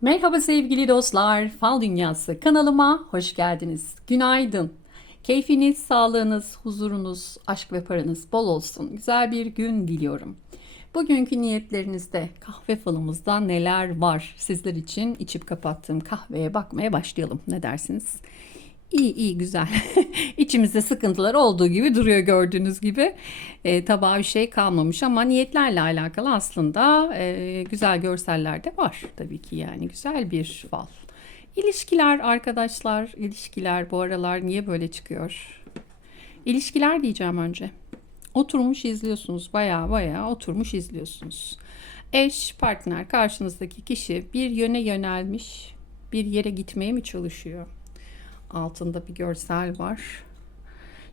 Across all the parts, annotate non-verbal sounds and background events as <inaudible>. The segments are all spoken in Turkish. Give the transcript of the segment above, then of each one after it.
Merhaba sevgili dostlar, Fal Dünyası kanalıma hoş geldiniz. Günaydın. Keyfiniz, sağlığınız, huzurunuz, aşk ve paranız bol olsun. Güzel bir gün diliyorum. Bugünkü niyetlerinizde kahve falımızda neler var sizler için içip kapattığım kahveye bakmaya başlayalım. Ne dersiniz? İyi iyi güzel. <laughs> İçimizde sıkıntılar olduğu gibi duruyor gördüğünüz gibi. E, tabağa bir şey kalmamış ama niyetlerle alakalı aslında e, güzel görseller de var tabii ki yani güzel bir fal. İlişkiler arkadaşlar, ilişkiler bu aralar niye böyle çıkıyor? İlişkiler diyeceğim önce. Oturmuş izliyorsunuz baya baya oturmuş izliyorsunuz. Eş, partner, karşınızdaki kişi bir yöne yönelmiş, bir yere gitmeye mi çalışıyor? Altında bir görsel var.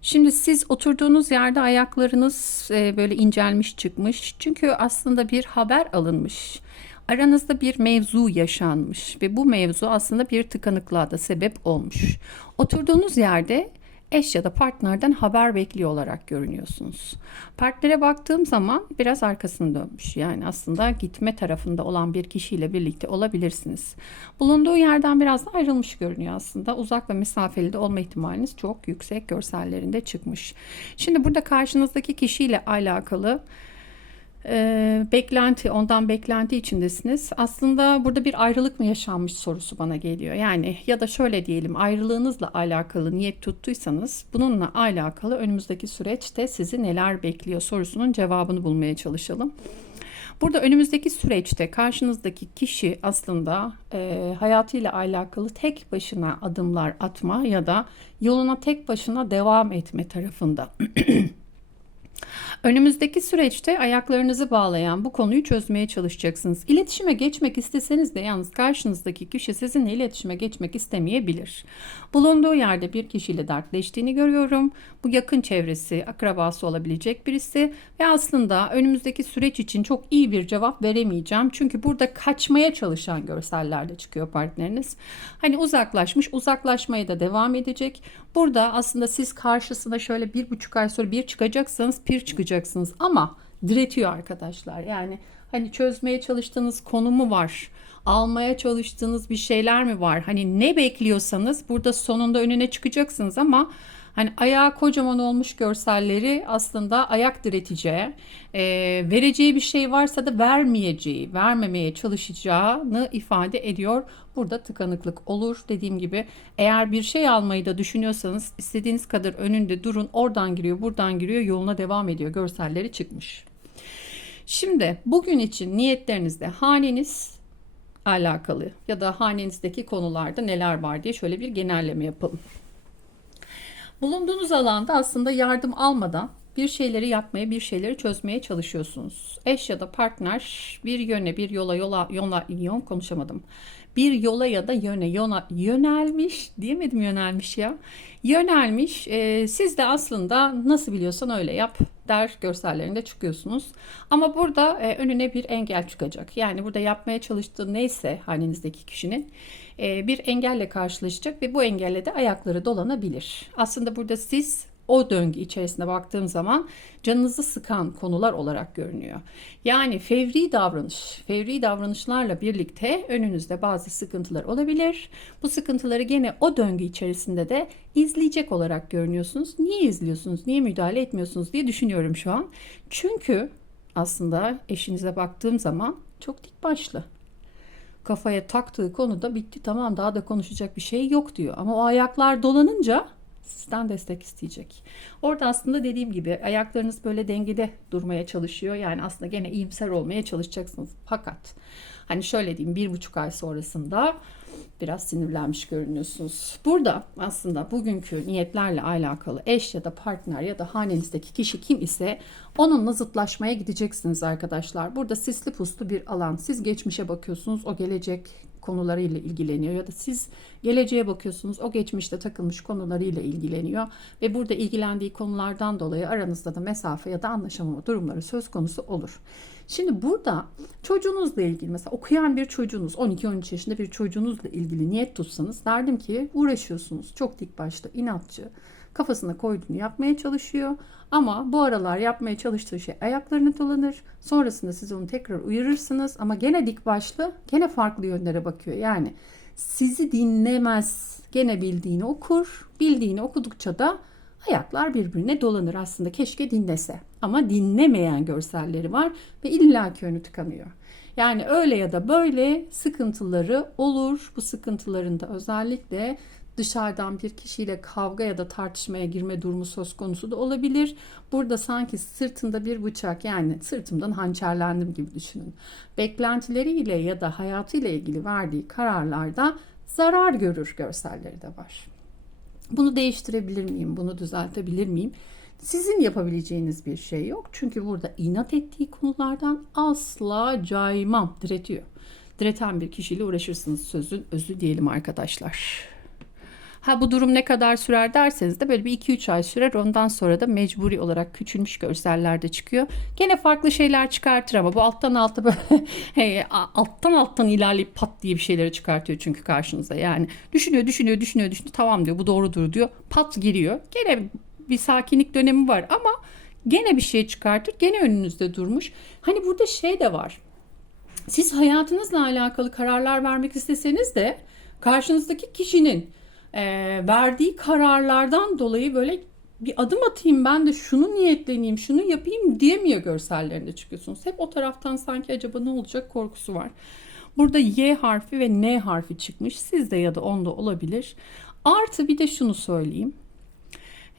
Şimdi siz oturduğunuz yerde ayaklarınız e, böyle incelmiş çıkmış. Çünkü aslında bir haber alınmış. Aranızda bir mevzu yaşanmış ve bu mevzu aslında bir tıkanıklığa da sebep olmuş. Oturduğunuz yerde eş ya da partnerden haber bekliyor olarak görünüyorsunuz. Partnere baktığım zaman biraz arkasını dönmüş. Yani aslında gitme tarafında olan bir kişiyle birlikte olabilirsiniz. Bulunduğu yerden biraz da ayrılmış görünüyor aslında. Uzak ve mesafeli de olma ihtimaliniz çok yüksek görsellerinde çıkmış. Şimdi burada karşınızdaki kişiyle alakalı e, beklenti, ondan beklenti içindesiniz. Aslında burada bir ayrılık mı yaşanmış sorusu bana geliyor. Yani ya da şöyle diyelim ayrılığınızla alakalı niyet tuttuysanız bununla alakalı önümüzdeki süreçte sizi neler bekliyor sorusunun cevabını bulmaya çalışalım. Burada önümüzdeki süreçte karşınızdaki kişi aslında e, hayatıyla alakalı tek başına adımlar atma ya da yoluna tek başına devam etme tarafında. <clears throat> Önümüzdeki süreçte ayaklarınızı bağlayan bu konuyu çözmeye çalışacaksınız. İletişime geçmek isteseniz de yalnız karşınızdaki kişi sizinle iletişime geçmek istemeyebilir. Bulunduğu yerde bir kişiyle dertleştiğini görüyorum. Bu yakın çevresi, akrabası olabilecek birisi ve aslında önümüzdeki süreç için çok iyi bir cevap veremeyeceğim. Çünkü burada kaçmaya çalışan görsellerde çıkıyor partneriniz. Hani uzaklaşmış, uzaklaşmaya da devam edecek. Burada aslında siz karşısına şöyle bir buçuk ay sonra bir çıkacaksanız bir çıkacaksınız ama diretiyor arkadaşlar. Yani hani çözmeye çalıştığınız konu mu var? Almaya çalıştığınız bir şeyler mi var? Hani ne bekliyorsanız burada sonunda önüne çıkacaksınız ama Hani ayağı kocaman olmuş görselleri aslında ayak direteceği, e, vereceği bir şey varsa da vermeyeceği, vermemeye çalışacağını ifade ediyor. Burada tıkanıklık olur. Dediğim gibi eğer bir şey almayı da düşünüyorsanız istediğiniz kadar önünde durun. Oradan giriyor, buradan giriyor, yoluna devam ediyor. Görselleri çıkmış. Şimdi bugün için niyetlerinizde haneniz alakalı ya da hanenizdeki konularda neler var diye şöyle bir genelleme yapalım. Bulunduğunuz alanda aslında yardım almadan bir şeyleri yapmaya, bir şeyleri çözmeye çalışıyorsunuz. Eş ya da partner bir yöne, bir yola, yola, yola, yon konuşamadım. Bir yola ya da yöne, yona, yönelmiş, diyemedim yönelmiş ya. Yönelmiş, e, siz de aslında nasıl biliyorsan öyle yap der görsellerinde çıkıyorsunuz. Ama burada e, önüne bir engel çıkacak. Yani burada yapmaya çalıştığı neyse halinizdeki kişinin e, bir engelle karşılaşacak ve bu engelle de ayakları dolanabilir. Aslında burada siz o döngü içerisinde baktığım zaman canınızı sıkan konular olarak görünüyor. Yani fevri davranış, fevri davranışlarla birlikte önünüzde bazı sıkıntılar olabilir. Bu sıkıntıları gene o döngü içerisinde de izleyecek olarak görünüyorsunuz. Niye izliyorsunuz, niye müdahale etmiyorsunuz diye düşünüyorum şu an. Çünkü aslında eşinize baktığım zaman çok dik başlı kafaya taktığı konuda bitti tamam daha da konuşacak bir şey yok diyor. Ama o ayaklar dolanınca sizden destek isteyecek. Orada aslında dediğim gibi ayaklarınız böyle dengede durmaya çalışıyor. Yani aslında gene iyimser olmaya çalışacaksınız. Fakat hani şöyle diyeyim bir buçuk ay sonrasında biraz sinirlenmiş görünüyorsunuz. Burada aslında bugünkü niyetlerle alakalı eş ya da partner ya da hanenizdeki kişi kim ise onunla zıtlaşmaya gideceksiniz arkadaşlar. Burada sisli puslu bir alan. Siz geçmişe bakıyorsunuz. O gelecek konularıyla ilgileniyor ya da siz geleceğe bakıyorsunuz o geçmişte takılmış konularıyla ilgileniyor ve burada ilgilendiği konulardan dolayı aranızda da mesafe ya da anlaşamama durumları söz konusu olur. Şimdi burada çocuğunuzla ilgili mesela okuyan bir çocuğunuz 12-13 yaşında bir çocuğunuzla ilgili niyet tutsanız derdim ki uğraşıyorsunuz çok dik başlı inatçı Kafasına koyduğunu yapmaya çalışıyor. Ama bu aralar yapmaya çalıştığı şey ayaklarını dolanır. Sonrasında siz onu tekrar uyarırsınız. Ama gene dik başlı, gene farklı yönlere bakıyor. Yani sizi dinlemez. Gene bildiğini okur. Bildiğini okudukça da ayaklar birbirine dolanır aslında. Keşke dinlese. Ama dinlemeyen görselleri var ve illaki önü tıkanıyor. Yani öyle ya da böyle sıkıntıları olur. Bu sıkıntıların da özellikle dışarıdan bir kişiyle kavga ya da tartışmaya girme durumu söz konusu da olabilir. Burada sanki sırtında bir bıçak yani sırtımdan hançerlendim gibi düşünün. Beklentileriyle ya da hayatıyla ilgili verdiği kararlarda zarar görür görselleri de var. Bunu değiştirebilir miyim? Bunu düzeltebilir miyim? Sizin yapabileceğiniz bir şey yok. Çünkü burada inat ettiği konulardan asla caymam diretiyor. Direten bir kişiyle uğraşırsınız sözün özü diyelim arkadaşlar. Ha bu durum ne kadar sürer derseniz de böyle bir 2-3 ay sürer. Ondan sonra da mecburi olarak küçülmüş görseller de çıkıyor. Gene farklı şeyler çıkartır ama bu alttan alta böyle <laughs> hey, alttan alttan ilerleyip pat diye bir şeyleri çıkartıyor çünkü karşınıza. Yani düşünüyor, düşünüyor, düşünüyor, düşünüyor. Tamam diyor bu doğrudur diyor. Pat giriyor. Gene bir sakinlik dönemi var ama gene bir şey çıkartır. Gene önünüzde durmuş. Hani burada şey de var. Siz hayatınızla alakalı kararlar vermek isteseniz de karşınızdaki kişinin e, verdiği kararlardan dolayı böyle bir adım atayım ben de şunu niyetleneyim, şunu yapayım diyemiyor görsellerinde çıkıyorsunuz. Hep o taraftan sanki acaba ne olacak korkusu var. Burada Y harfi ve N harfi çıkmış. Sizde ya da onda olabilir. Artı bir de şunu söyleyeyim.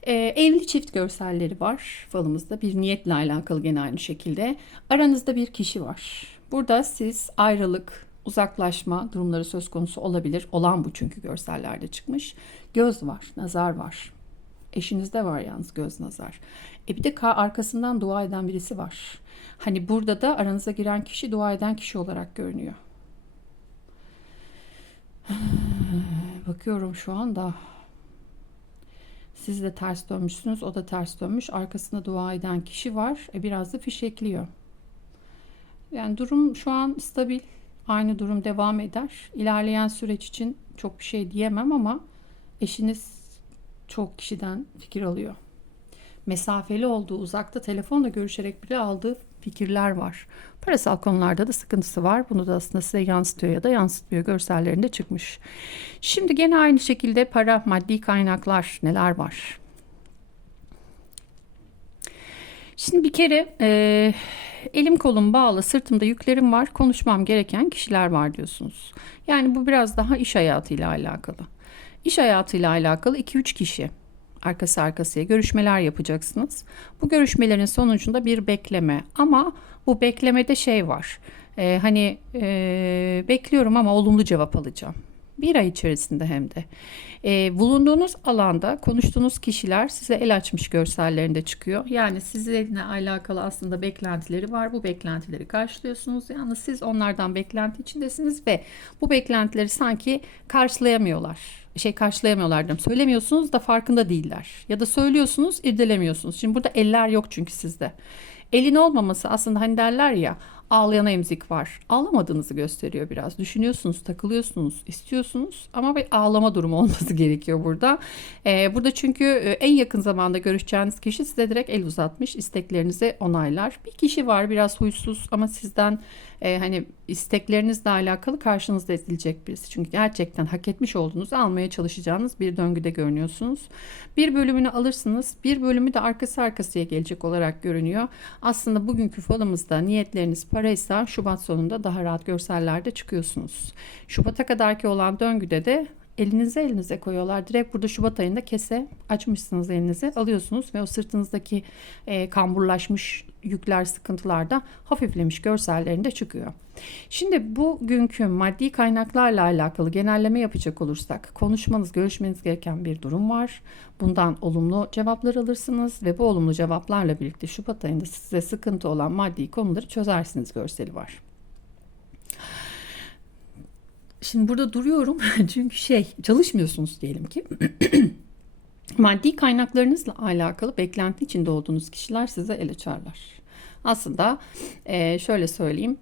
E, evli çift görselleri var falımızda. Bir niyetle alakalı gene aynı şekilde. Aranızda bir kişi var. Burada siz ayrılık, uzaklaşma durumları söz konusu olabilir. Olan bu çünkü görsellerde çıkmış. Göz var, nazar var. Eşinizde var yalnız göz nazar. E bir de arkasından dua eden birisi var. Hani burada da aranıza giren kişi dua eden kişi olarak görünüyor. <sighs> Bakıyorum şu anda. Siz de ters dönmüşsünüz, o da ters dönmüş. Arkasında dua eden kişi var. E biraz da fişekliyor. Yani durum şu an stabil. Aynı durum devam eder. İlerleyen süreç için çok bir şey diyemem ama eşiniz çok kişiden fikir alıyor. Mesafeli olduğu, uzakta telefonla görüşerek bile aldığı fikirler var. Parasal konularda da sıkıntısı var. Bunu da aslında size yansıtıyor ya da yansıtmıyor görsellerinde çıkmış. Şimdi gene aynı şekilde para, maddi kaynaklar neler var? Şimdi bir kere e, elim kolum bağlı, sırtımda yüklerim var, konuşmam gereken kişiler var diyorsunuz. Yani bu biraz daha iş hayatıyla alakalı. İş hayatıyla alakalı 2-3 kişi arkası arkasıya görüşmeler yapacaksınız. Bu görüşmelerin sonucunda bir bekleme ama bu beklemede şey var. E, hani e, bekliyorum ama olumlu cevap alacağım. Bir ay içerisinde hem de. E, bulunduğunuz alanda konuştuğunuz kişiler size el açmış görsellerinde çıkıyor. Yani sizinle alakalı aslında beklentileri var. Bu beklentileri karşılıyorsunuz. Yalnız siz onlardan beklenti içindesiniz ve bu beklentileri sanki karşılayamıyorlar. Şey karşılayamıyorlar diyorum. Söylemiyorsunuz da farkında değiller. Ya da söylüyorsunuz irdelemiyorsunuz. Şimdi burada eller yok çünkü sizde. Elin olmaması aslında hani derler ya ağlayan emzik var. Ağlamadığınızı gösteriyor biraz. Düşünüyorsunuz, takılıyorsunuz, istiyorsunuz ama bir ağlama durumu <laughs> olması gerekiyor burada. Ee, burada çünkü e, en yakın zamanda görüşeceğiniz kişi size direkt el uzatmış, isteklerinizi onaylar. Bir kişi var biraz huysuz ama sizden e, hani isteklerinizle alakalı karşınızda edilecek birisi. Çünkü gerçekten hak etmiş olduğunuzu almaya çalışacağınız bir döngüde görünüyorsunuz. Bir bölümünü alırsınız, bir bölümü de arkası arkasıya gelecek olarak görünüyor. Aslında bugünkü falımızda niyetleriniz paraysa Şubat sonunda daha rahat görsellerde çıkıyorsunuz. Şubat'a kadarki olan döngüde de elinize elinize koyuyorlar. Direkt burada Şubat ayında kese açmışsınız elinize alıyorsunuz ve o sırtınızdaki e, kamburlaşmış yükler sıkıntılar da hafiflemiş görsellerinde çıkıyor. Şimdi bugünkü maddi kaynaklarla alakalı genelleme yapacak olursak konuşmanız, görüşmeniz gereken bir durum var. Bundan olumlu cevaplar alırsınız ve bu olumlu cevaplarla birlikte Şubat ayında size sıkıntı olan maddi konuları çözersiniz görseli var. Şimdi burada duruyorum <laughs> çünkü şey çalışmıyorsunuz diyelim ki. <clears throat> Maddi kaynaklarınızla alakalı beklenti içinde olduğunuz kişiler size el açarlar. Aslında e, şöyle söyleyeyim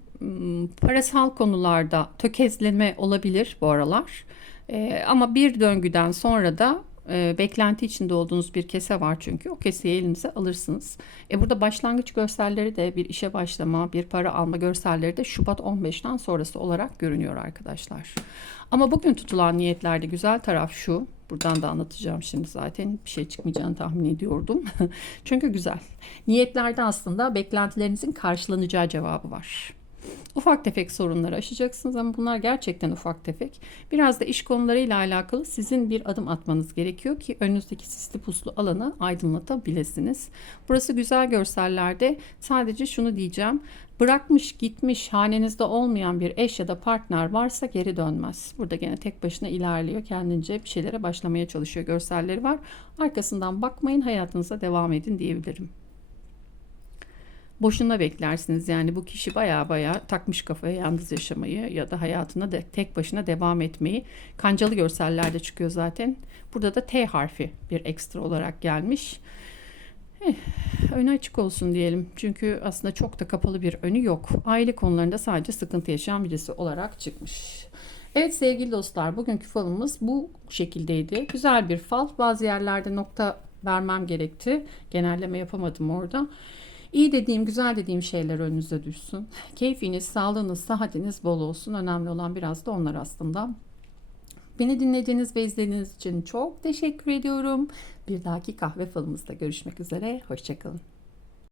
parasal konularda tökezleme olabilir bu aralar. E, ama bir döngüden sonra da e, beklenti içinde olduğunuz bir kese var çünkü. O keseyi elinize alırsınız. E burada başlangıç görselleri de bir işe başlama, bir para alma görselleri de Şubat 15'ten sonrası olarak görünüyor arkadaşlar. Ama bugün tutulan niyetlerde güzel taraf şu. Buradan da anlatacağım şimdi zaten. Bir şey çıkmayacağını tahmin ediyordum. <laughs> Çünkü güzel. Niyetlerde aslında beklentilerinizin karşılanacağı cevabı var. Ufak tefek sorunları aşacaksınız ama bunlar gerçekten ufak tefek. Biraz da iş konularıyla alakalı sizin bir adım atmanız gerekiyor ki önünüzdeki sisli puslu alanı aydınlatabilirsiniz. Burası güzel görsellerde sadece şunu diyeceğim. Bırakmış gitmiş hanenizde olmayan bir eş ya da partner varsa geri dönmez. Burada gene tek başına ilerliyor. Kendince bir şeylere başlamaya çalışıyor görselleri var. Arkasından bakmayın hayatınıza devam edin diyebilirim boşuna beklersiniz. Yani bu kişi baya baya takmış kafaya yalnız yaşamayı ya da hayatına de tek başına devam etmeyi. Kancalı görsellerde çıkıyor zaten. Burada da T harfi bir ekstra olarak gelmiş. Eh, önü açık olsun diyelim. Çünkü aslında çok da kapalı bir önü yok. Aile konularında sadece sıkıntı yaşayan birisi olarak çıkmış. Evet sevgili dostlar bugünkü falımız bu şekildeydi. Güzel bir fal. Bazı yerlerde nokta vermem gerekti. Genelleme yapamadım orada. İyi dediğim, güzel dediğim şeyler önünüze düşsün. Keyfiniz, sağlığınız, sıhhatiniz bol olsun. Önemli olan biraz da onlar aslında. Beni dinlediğiniz ve izlediğiniz için çok teşekkür ediyorum. Bir dahaki kahve falımızda görüşmek üzere. Hoşçakalın.